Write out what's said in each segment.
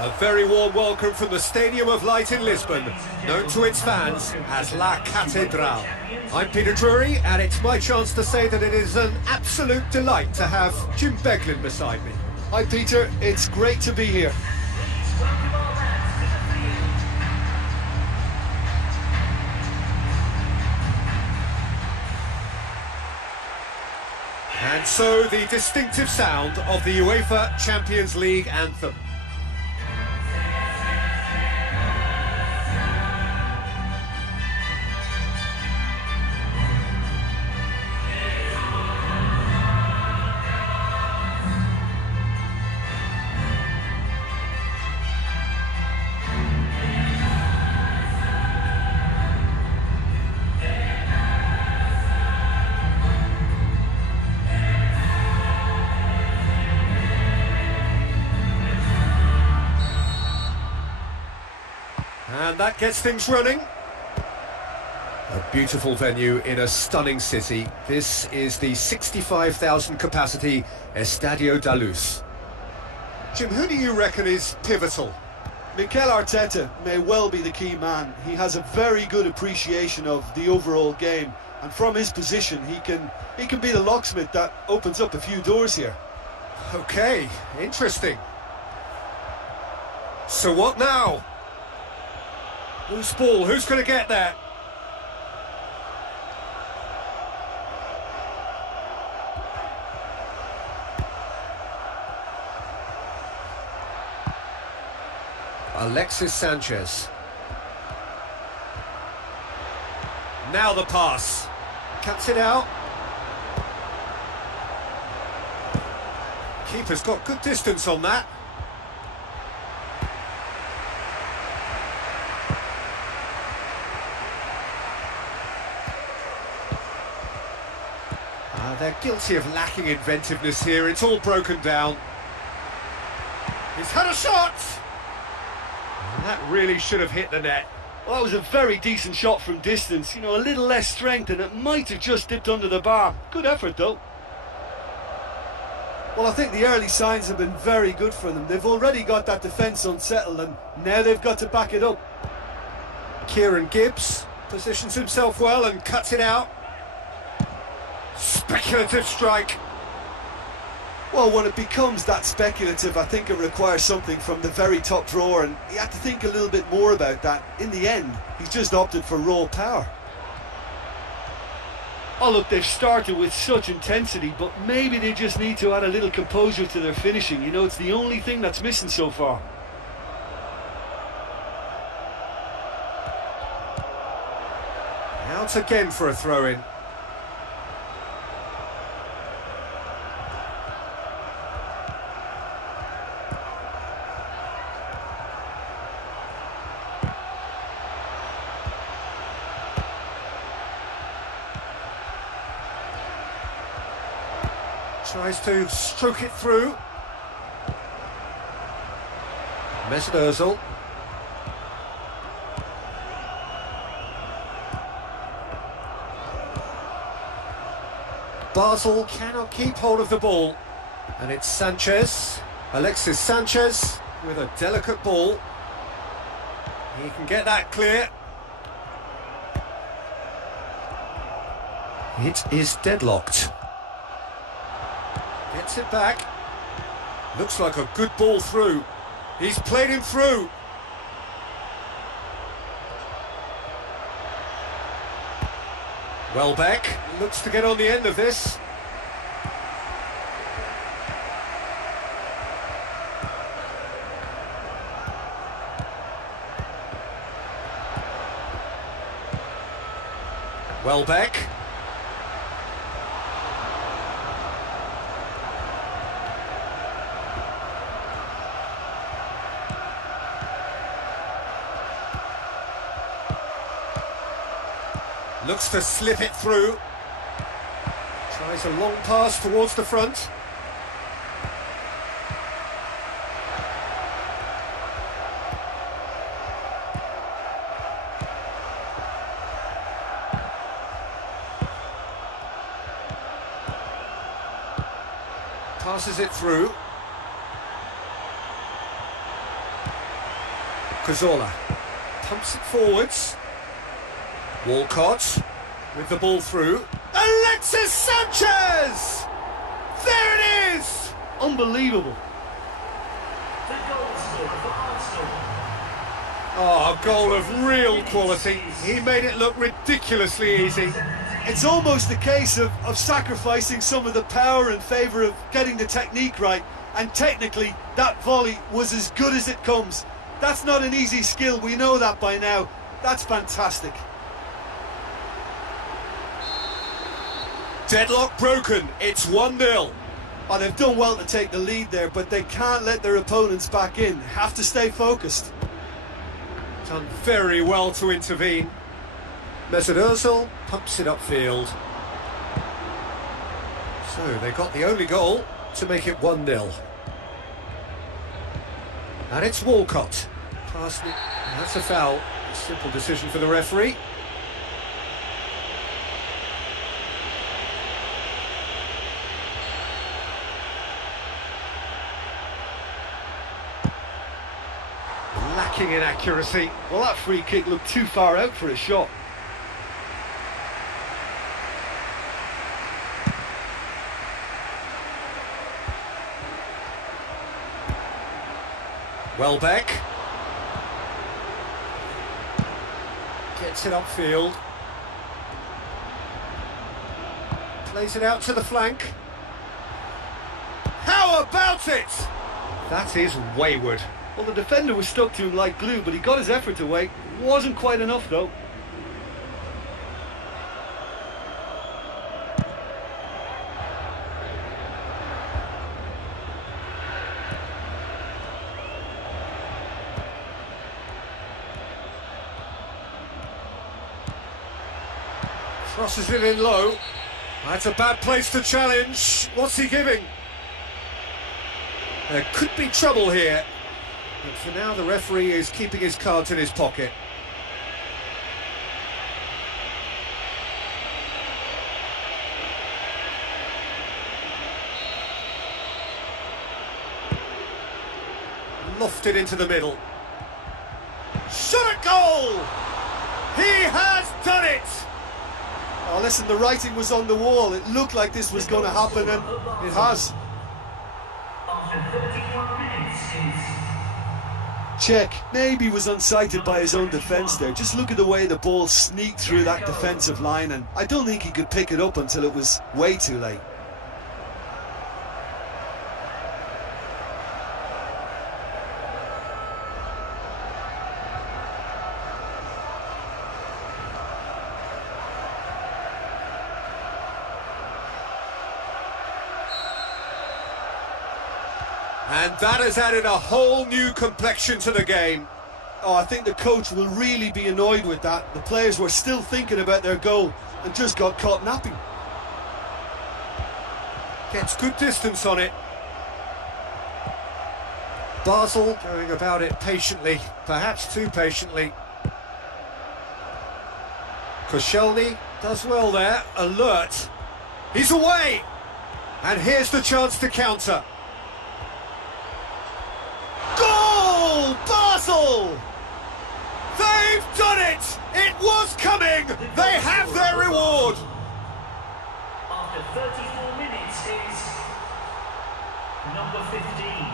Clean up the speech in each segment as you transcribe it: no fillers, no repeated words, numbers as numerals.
A very warm welcome from the Stadium of Light in Lisbon, known to its fans as La Catedral. I'm Peter Drury, and it's my chance to say that it is an absolute delight to have Jim Beglin beside me. Hi Peter, it's great to be here. And so the distinctive sound of the UEFA Champions League anthem. And that gets things running. A beautiful venue in a stunning city. This is the 65,000 capacity Estadio da Luz. Jim, who do you reckon is pivotal? Mikel Arteta may well be the key man. He has a very good appreciation of the overall game, and from his position he can be the locksmith that opens up a few doors here. Okay, interesting. So what now? Loose ball, who's going to get that? Alexis Sanchez. Now the pass. Cuts it out. Keeper's got good distance on that. They're guilty of lacking inventiveness here. It's all broken down. He's had a shot! And that really should have hit the net. Well, that was a very decent shot from distance. You know, a little less strength and it might have just dipped under the bar. Good effort, though. Well, I think the early signs have been very good for them. They've already got that defence unsettled and now they've got to back it up. Kieran Gibbs positions himself well and cuts it out. Speculative strike. Well, when it becomes that speculative, I think it requires something from the very top drawer, and you have to think a little bit more about that. In the end, he's just opted for raw power. Oh look, they've started with such intensity, but maybe they just need to add a little composure to their finishing. You know, it's the only thing that's missing so far. Out again for a throw-in. Tries to stroke it through. Mesut Ozil. BASEL cannot keep hold of the ball. And it's Sanchez. Alexis Sanchez with a delicate ball. He can get that clear. It is deadlocked. Gets it back. Looks like a good ball through. He's played him through. Welbeck looks to get on the end of this. Welbeck. Looks to slip it through. Tries a long pass towards the front. Passes it through. Cazorla pumps it forwards. Walcott with the ball through. Alexis Sanchez! There it is! Unbelievable. Oh, a goal of real quality. He made it look ridiculously easy. It's almost a case of sacrificing some of the power in favour of getting the technique right, and technically that volley was as good as it comes. That's not an easy skill, we know that by now. That's fantastic. Deadlock broken, it's 1-0. Oh, they've done well to take the lead there, but they can't let their opponents back in. Have to stay focused. Done very well to intervene. Mesut Ozil pumps it upfield. So they got the only goal to make it 1-0. And it's Walcott. Past it. That's a foul. Simple decision for the referee. Lacking in accuracy. Well, that free kick looked too far out for a shot. Welbeck gets it upfield, plays it out to the flank. How about it? That is wayward. Well, the defender was stuck to him like glue, but he got his effort away. Wasn't quite enough, though. Crosses it in low. That's a bad place to challenge. What's he giving? There could be trouble here. But for now, the referee is keeping his cards in his pocket. Lofted into the middle. Shot at goal! He has done it! Oh, listen, the writing was on the wall. It looked like this was going to happen, and it has. Check. Maybe was unsighted by his own defence there. Just look at the way the ball sneaked through that defensive line, and I don't think he could pick it up until it was way too late. And that has added a whole new complexion to the game. Oh, I think the coach will really be annoyed with that. The players were still thinking about their goal and just got caught napping. Gets good distance on it. Basel going about it patiently, perhaps too patiently. Koscielny does well there, alert. He's away! And here's the chance to counter. Goal! Basel! They've done it! It was coming! They have their reward! After 34 minutes is number 15.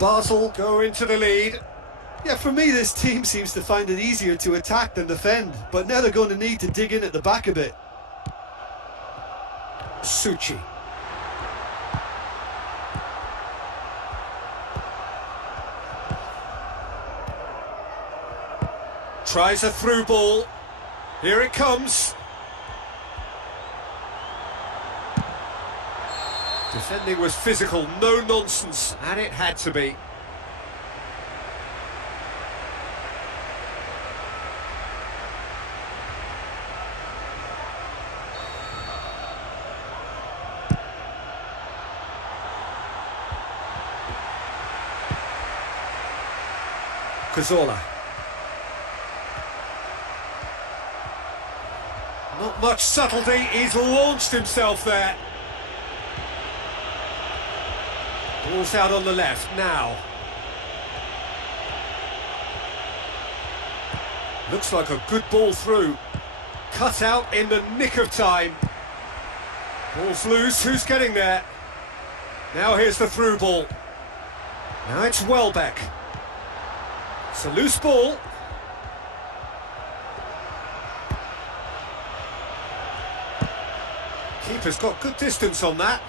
Basel go into the lead. Yeah, for me, this team seems to find it easier to attack than defend, but now they're going to need to dig in at the back a bit. Suchi. Tries a through ball. Here it comes. Defending was physical, no nonsense, and it had to be. Cazorla. Not much subtlety, he's launched himself there. Ball's out on the left now. Looks like a good ball through. Cut out in the nick of time. Ball's loose, who's getting there? Now here's the through ball. Now it's Welbeck. It's a loose ball. Keeper's got good distance on that.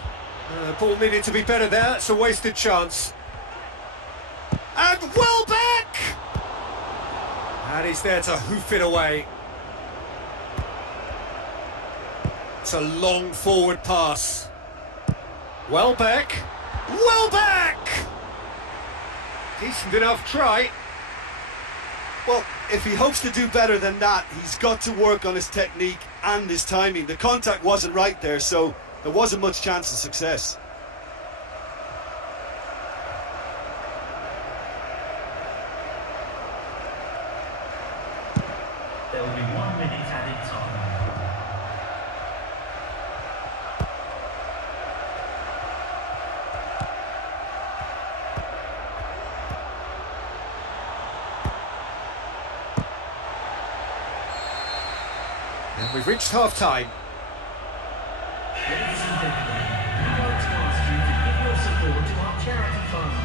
The ball needed to be better there, it's a wasted chance. And Welbeck! And he's there to hoof it away. It's a long forward pass. Welbeck! Welbeck! Decent enough try. Well, if he hopes to do better than that, he's got to work on his technique and his timing. The contact wasn't right there, so there wasn't much chance of success. There will be 1 minute added time. And we've reached half-time. Ladies and gentlemen, we'd like to ask you to give your support to our charity fund,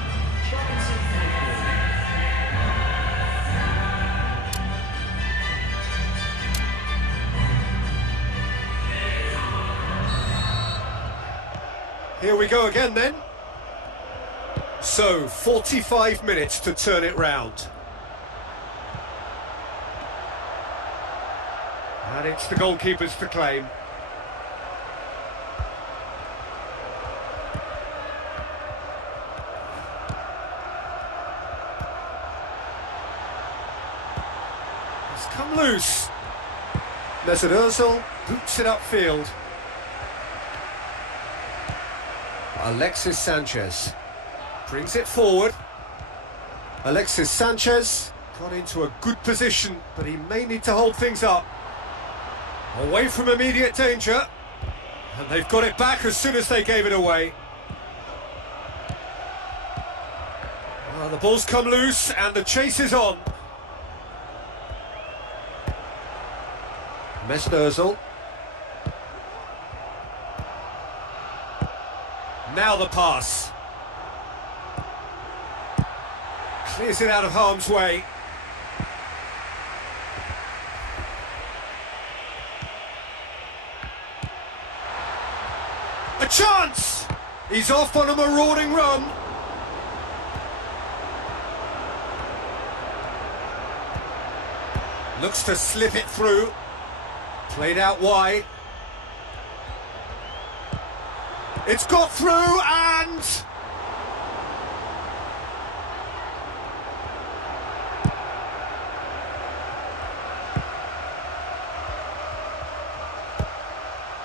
Chance of Football. Here we go again then. So, 45 minutes to turn it round. And it's the goalkeepers to claim. It's come loose. Mesut Ozil boots it upfield. Alexis Sanchez brings it forward. Alexis Sanchez got into a good position, but he may need to hold things up. Away from immediate danger, and they've got it back as soon as they gave it away. Well, the ball's come loose and the chase is on. Mesut Ozil. Now the pass. Clears it out of harm's way. A chance! He's off on a marauding run. Looks to slip it through. Played out wide. It's got through and...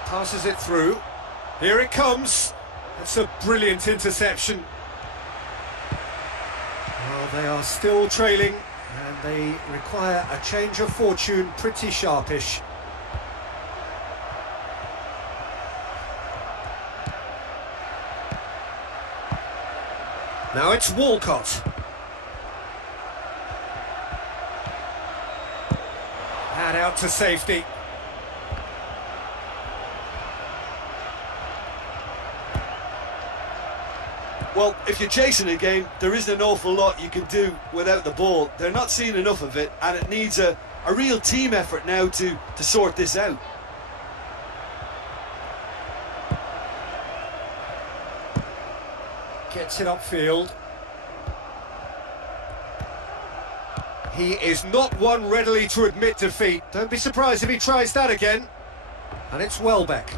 passes it through. Here it comes. That's a brilliant interception. Well, they are still trailing and they require a change of fortune, pretty sharpish. Now it's Walcott. And out to safety. Well, if you're chasing a game, there isn't an awful lot you can do without the ball. They're not seeing enough of it, and it needs a real team effort now to sort this out. Gets it upfield. He is not one readily to admit defeat. Don't be surprised if he tries that again. And it's Welbeck.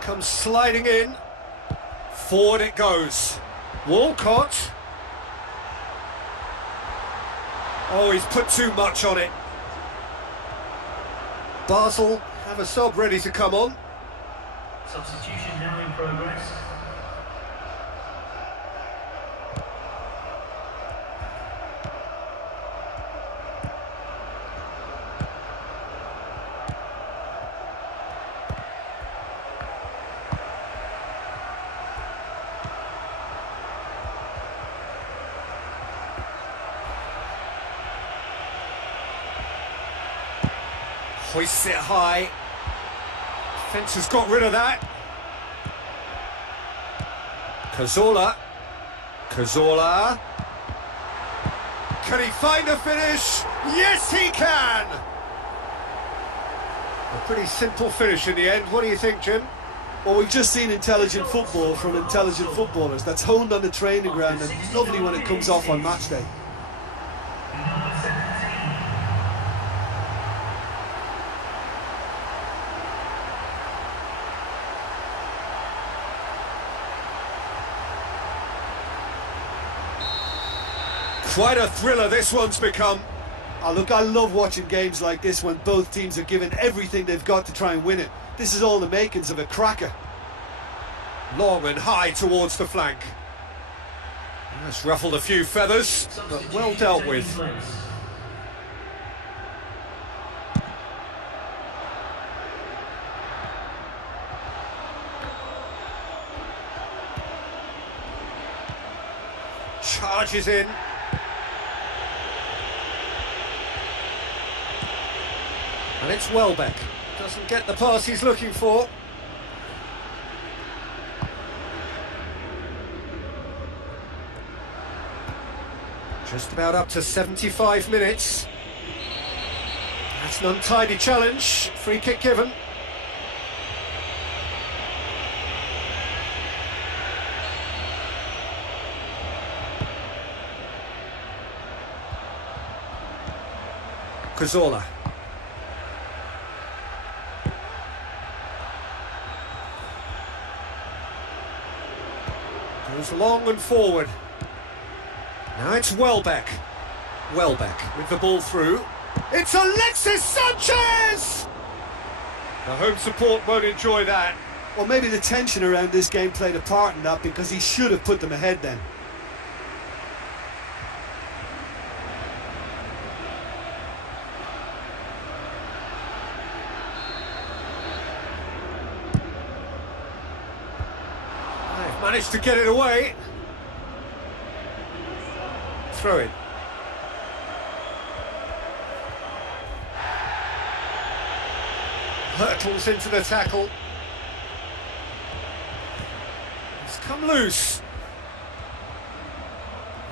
Comes sliding in. Forward it goes. Walcott. Oh, he's put too much on it. BASEL have a sub ready to come on. Substitution now in progress. Hoists it high. Fence has got rid of that. Cazorla. Cazorla. Can he find a finish? Yes, he can! A pretty simple finish in the end. What do you think, Jim? Well, we've just seen intelligent football from intelligent footballers. That's honed on the training ground and lovely when it comes off on match day. Quite a thriller this one's become. Oh, look, I love watching games like this when both teams are given everything they've got to try and win it. This is all the makings of a cracker. Long and high towards the flank. That's ruffled a few feathers, but well dealt with. Charges in. And it's Welbeck. Doesn't get the pass he's looking for. Just about up to 75 minutes. That's an untidy challenge. Free kick given. Cazorla. Goes long and forward. Now it's Welbeck. Welbeck with the ball through. It's Alexis Sanchez! The home support won't enjoy that. Well, maybe the tension around this game played a part in that because he should have put them ahead then. Managed to get it away. Throw it. Hurtles into the tackle. It's come loose.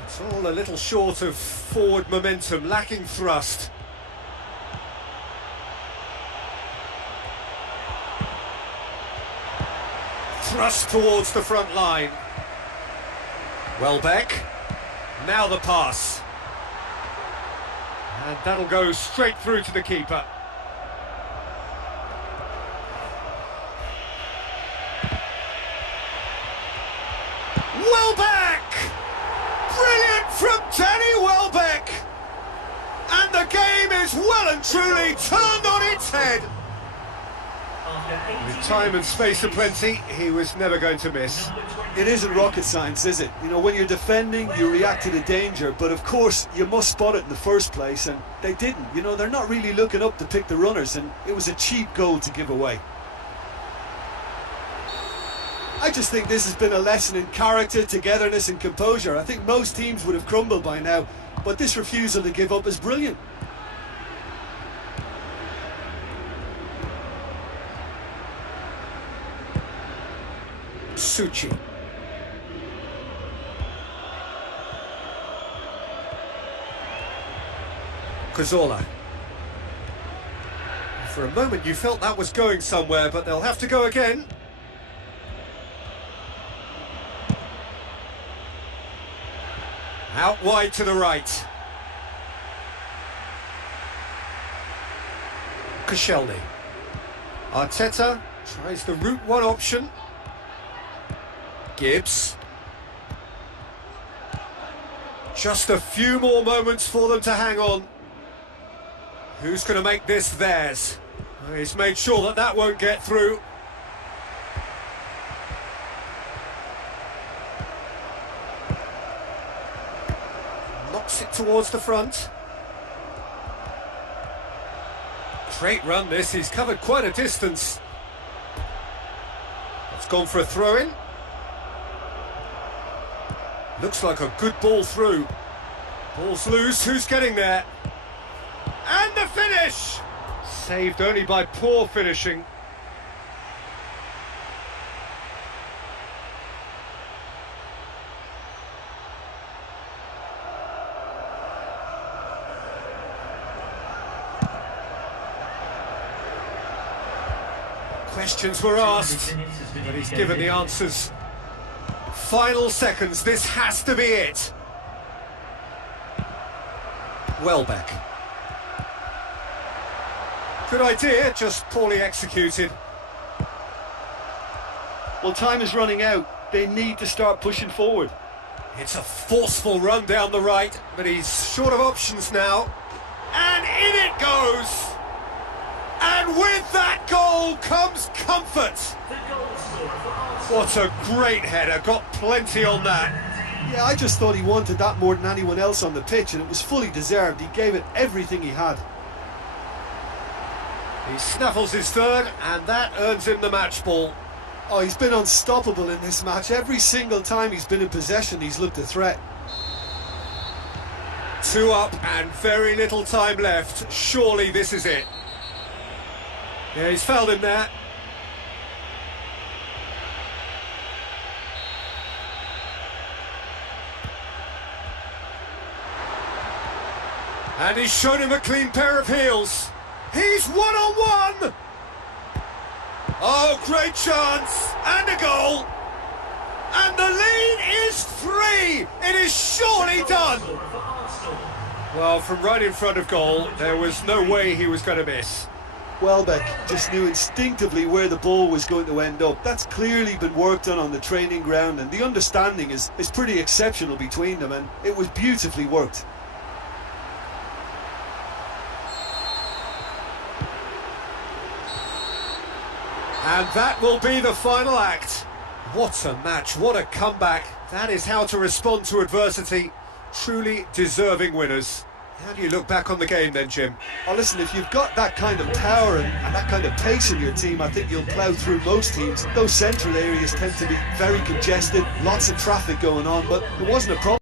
It's all a little short of forward momentum, lacking thrust. Thrust towards the front line. Welbeck. Now the pass. And that'll go straight through to the keeper. Welbeck! Brilliant from Danny Welbeck! And the game is well and truly turned on its head. With time and space aplenty, he was never going to miss. It isn't rocket science, is it? You know, when you're defending, you react to the danger, but of course, you must spot it in the first place, and they didn't. You know, they're not really looking up to pick the runners, and it was a cheap goal to give away. I just think this has been a lesson in character, togetherness and composure. I think most teams would have crumbled by now, but this refusal to give up is brilliant. Suchi. Cazorla. For a moment you felt that was going somewhere, but they'll have to go again. Out wide to the right. Koscielny. Arteta tries the route one option. Gibbs. Just a few more moments for them to hang on. Who's going to make this theirs? He's made sure that that won't get through. Knocks it towards the front. Great run this, he's covered quite a distance. It's gone for a throw-in. Looks like a good ball through. Ball's loose, who's getting there? And the finish! Saved only by poor finishing. Questions were asked, but he's given the answers. Final seconds, this has to be it. Welbeck. Good idea, just poorly executed. Well, time is running out. They need to start pushing forward. It's a forceful run down the right, but he's short of options now. And in it goes! And with that goal comes comfort! The goal scorer for Arsenal. What a great header, got plenty on that. Yeah, I just thought he wanted that more than anyone else on the pitch, and it was fully deserved. He gave it everything he had. He snaffles his third, and that earns him the match ball. Oh, he's been unstoppable in this match. Every single time he's been in possession, he's looked a threat. 2 up and very little time left. Surely this is it. Yeah, he's fouled him there. And he's shown him a clean pair of heels. He's one-on-one! Oh, great chance! And a goal! And the lead is 3! It is surely done! Well, from right in front of goal, there was no way he was going to miss. Welbeck just knew instinctively where the ball was going to end up. That's clearly been worked on the training ground, and the understanding is pretty exceptional between them, and it was beautifully worked. And that will be the final act. What a match, what a comeback. That is how to respond to adversity. Truly deserving winners. How do you look back on the game then, Jim? Oh, listen, if you've got that kind of power and that kind of pace in your team, I think you'll plough through most teams. Those central areas tend to be very congested, lots of traffic going on, but it wasn't a problem.